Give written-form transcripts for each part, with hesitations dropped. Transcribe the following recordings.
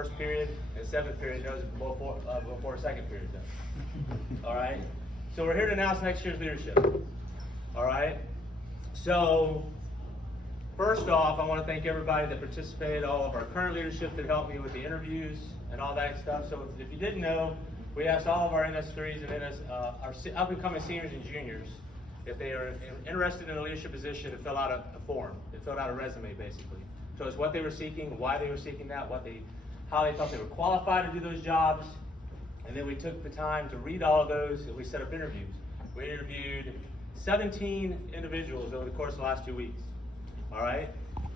first period, and 7th period knows before second period does. All right? So we're here to announce next year's leadership. All right? So, first off, I want to thank everybody that participated, all of our current leadership that helped me with the interviews and all that stuff. So if you didn't know, we asked all of our NS3s and our up-and-coming seniors and juniors if they are interested in a leadership position to fill out a form. They filled out a resume, basically. So it's what they were seeking, why they were seeking that, how they felt they were qualified to do those jobs. And then we took the time to read all of those, and we set up interviews. We interviewed 17 individuals over the course of the last 2 weeks. All right?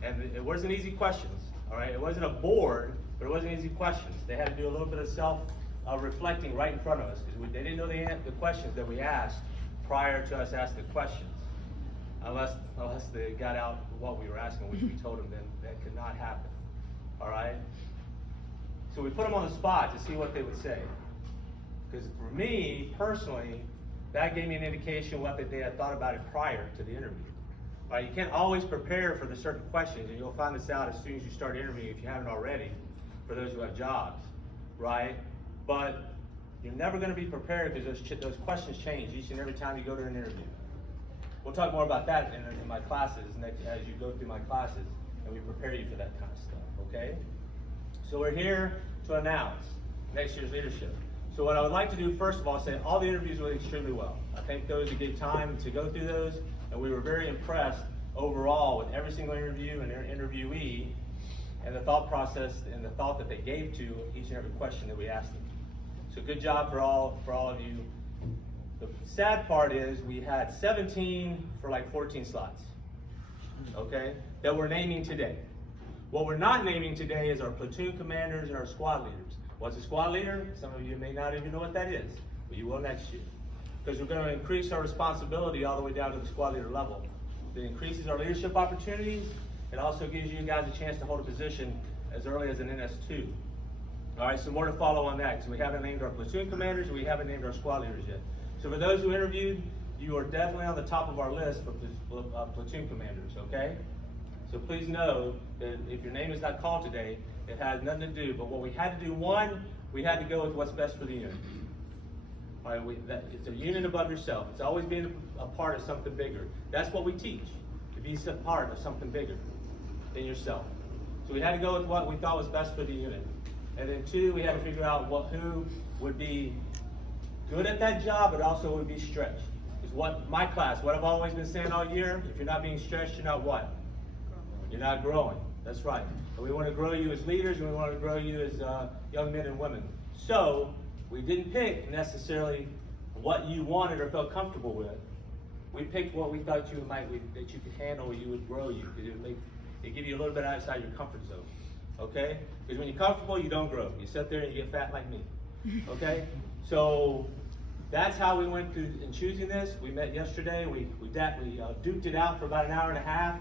And it wasn't easy questions. All right? It wasn't a board, but it wasn't easy questions. They had to do a little bit of self-reflecting right in front of us, because they didn't know the questions that we asked prior to us asking the questions. Unless they got out what we were asking, which we told them then that could not happen. All right? So we put them on the spot to see what they would say. Because for me, personally, that gave me an indication what they had thought about it prior to the interview. All right, you can't always prepare for the certain questions, and you'll find this out as soon as you start interviewing if you haven't already, for those who have jobs, right? But you're never going to be prepared because those questions change each and every time you go to an interview. We'll talk more about that in my classes as you go through my classes, and we prepare you for that kind of stuff, okay? So we're here to announce next year's leadership. So what I would like to do, first of all, is say all the interviews went extremely well. I thank those who gave time to go through those, and we were very impressed overall with every single interview and their interviewee, and the thought process and the thought that they gave to each and every question that we asked them. So good job for all of you. The sad part is we had 17 for like 14 slots, okay, that we're naming today. What we're not naming today is our platoon commanders and our squad leaders. What's a squad leader? Some of you may not even know what that is, but you will next year. Because we're going to increase our responsibility all the way down to the squad leader level. It increases our leadership opportunities. It also gives you guys a chance to hold a position as early as an NS2. All right, so more to follow on that, because we haven't named our platoon commanders and we haven't named our squad leaders yet. So for those who interviewed, you are definitely on the top of our list for platoon commanders, okay? So please know that if your name is not called today, it has nothing to do, but what we had to do, one, we had to go with what's best for the unit. All right, it's a unit above yourself. It's always being a part of something bigger. That's what we teach, to be a part of something bigger than yourself. So we had to go with what we thought was best for the unit. And then two, we had to figure out who would be good at that job, but also would be stretched. Because what I've always been saying all year, if you're not being stretched, you're not what? You're not growing. That's right. And we want to grow you as leaders, and we want to grow you as young men and women. So we didn't pick necessarily what you wanted or felt comfortable with. We picked what we thought that you could handle, you would grow you, because it give you a little bit outside your comfort zone. Okay? Because when you're comfortable, you don't grow. You sit there and you get fat like me. Okay? So that's how we went through in choosing this. We met yesterday. We duked it out for about an hour and a half,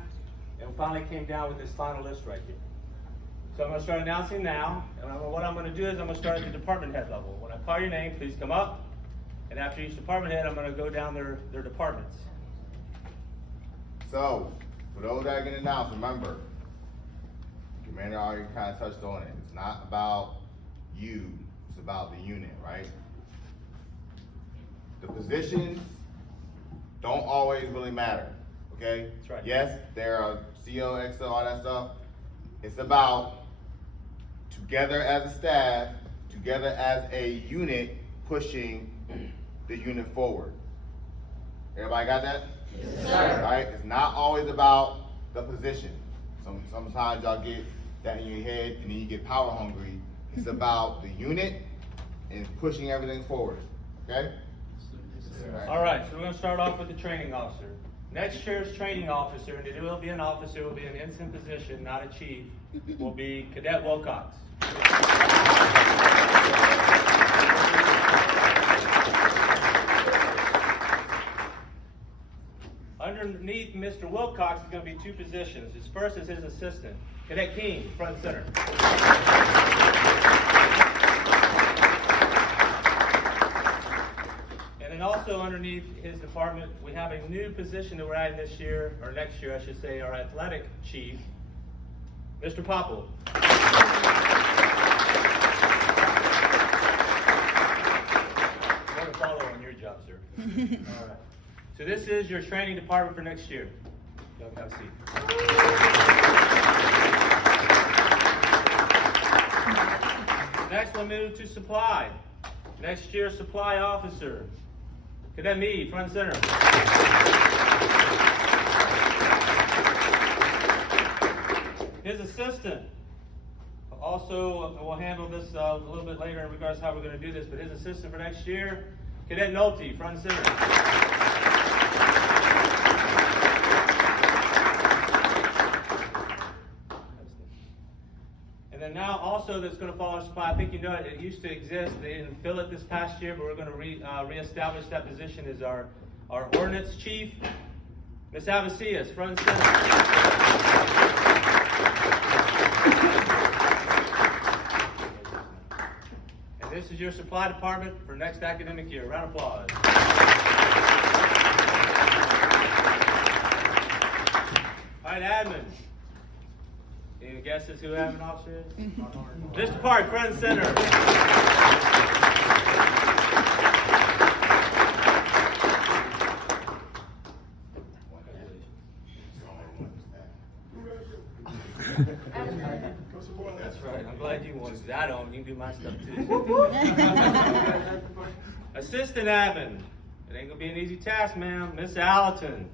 and we finally came down with this final list right here. So I'm going to start announcing now, and what I'm going to do is I'm going to start at the department head level. When I call your name, please come up, and after each department head, I'm going to go down their departments. So, for those that are getting announced, remember, Commander already kind of touched on it. It's not about you, it's about the unit, right? The positions don't always really matter, okay? That's right. Yes, there are CO, XO, all that stuff. It's about together as a staff, together as a unit, pushing the unit forward. Everybody got that? Yes, sir. Right? It's not always about the position. Sometimes y'all get that in your head and then you get power hungry. It's about the unit and pushing everything forward. Okay? All right, so we're going to start off with the training officer. Next year's training officer, and it will be an officer, it will be an ensign position, not a chief, will be Cadet Wilcox. Underneath Mr. Wilcox is going to be two positions. His first is his assistant, Cadet King, front and center. And then also underneath his department, we have a new position that we're adding this year, or next year I should say, our athletic chief, Mr. Popple. So this is your training department for next year. Y'all can have a seat. Next, we'll move to supply. Next year's supply officer. Cadet Meade, front and center. His assistant. Also, we'll handle this a little bit later in regards to how we're going to do this, but his assistant for next year, Cadet Nolte, front and center. And then now also that's going to follow supply, I think you know it used to exist, they didn't fill it this past year, but we're going to reestablish that position as our ordnance chief, Ms. Avicias, front and center. And this is your supply department for next academic year. Round of applause. All right, admin. Any guesses who admin officer is? Mr. Park, front and center. That's right. I'm glad you wanted it. I don't. You can do my stuff too. Assistant admin. It ain't gonna be an easy task, ma'am. Miss Allerton.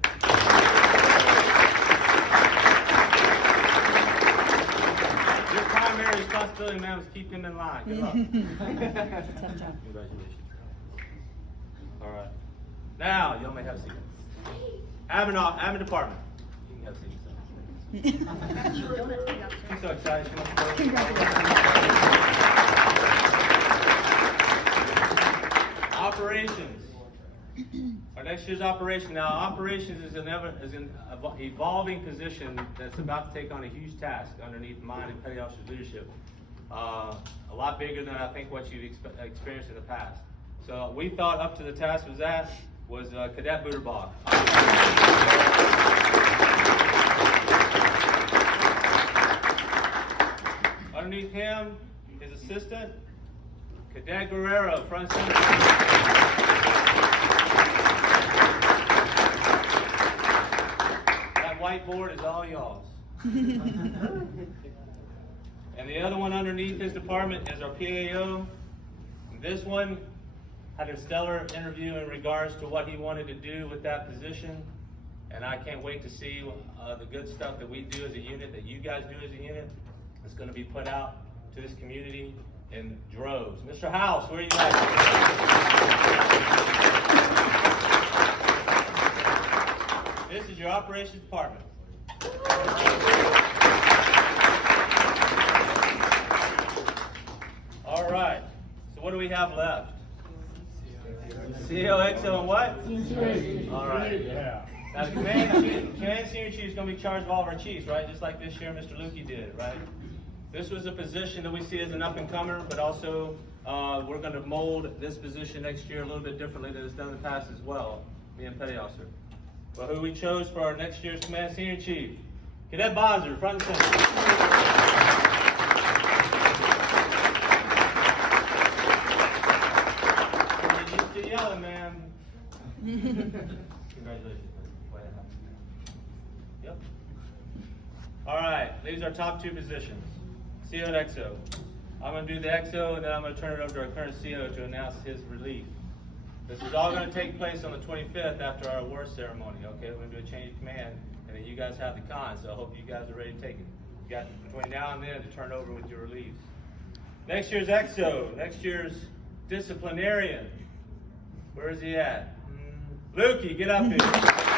Your primary responsibility, ma'am, is keep him in line. Good luck. Congratulations. All right. Now, y'all may have seats. Admin department. You can have seats. She's so excited. She wants to go. Operations. Our next year's operation. Now, operations is an evolving position that's about to take on a huge task underneath mine and Petty Officer's leadership. A lot bigger than I think what you've experienced in the past. So we thought up to the task was Cadet Butterbach. Underneath him, his assistant, Cadet Guerrero, front and center. That whiteboard is all y'all's. And the other one underneath his department is our PAO. This one had a stellar interview in regards to what he wanted to do with that position. And I can't wait to see the good stuff that we do as a unit, that you guys do as a unit. It's going to be put out to this community in droves. Mr. House, where are you guys? This is your operations department. All right. So what do we have left? COXO and what? All right. Yeah. Now the command senior chief is going to be charged of all of our chiefs, right? Just like this year Mr. Lukey did, right? This was a position that we see as an up-and-comer, but also we're going to mold this position next year a little bit differently than it's done in the past as well, me and Petty Officer. But who we chose for our next year's command senior chief? Cadet Bozzer, front and center. You're used to yelling, man. Congratulations. Yep. All right, these are our top two positions. CO and XO. I'm going to do the XO and then I'm going to turn it over to our current CO to announce his relief. This is all going to take place on the 25th after our award ceremony, okay? We're going to do a change of command and then you guys have the con, so I hope you guys are ready to take it. You got between now and then to turn over with your reliefs. Next year's XO, next year's disciplinarian. Where is he at? Lukey, get up here.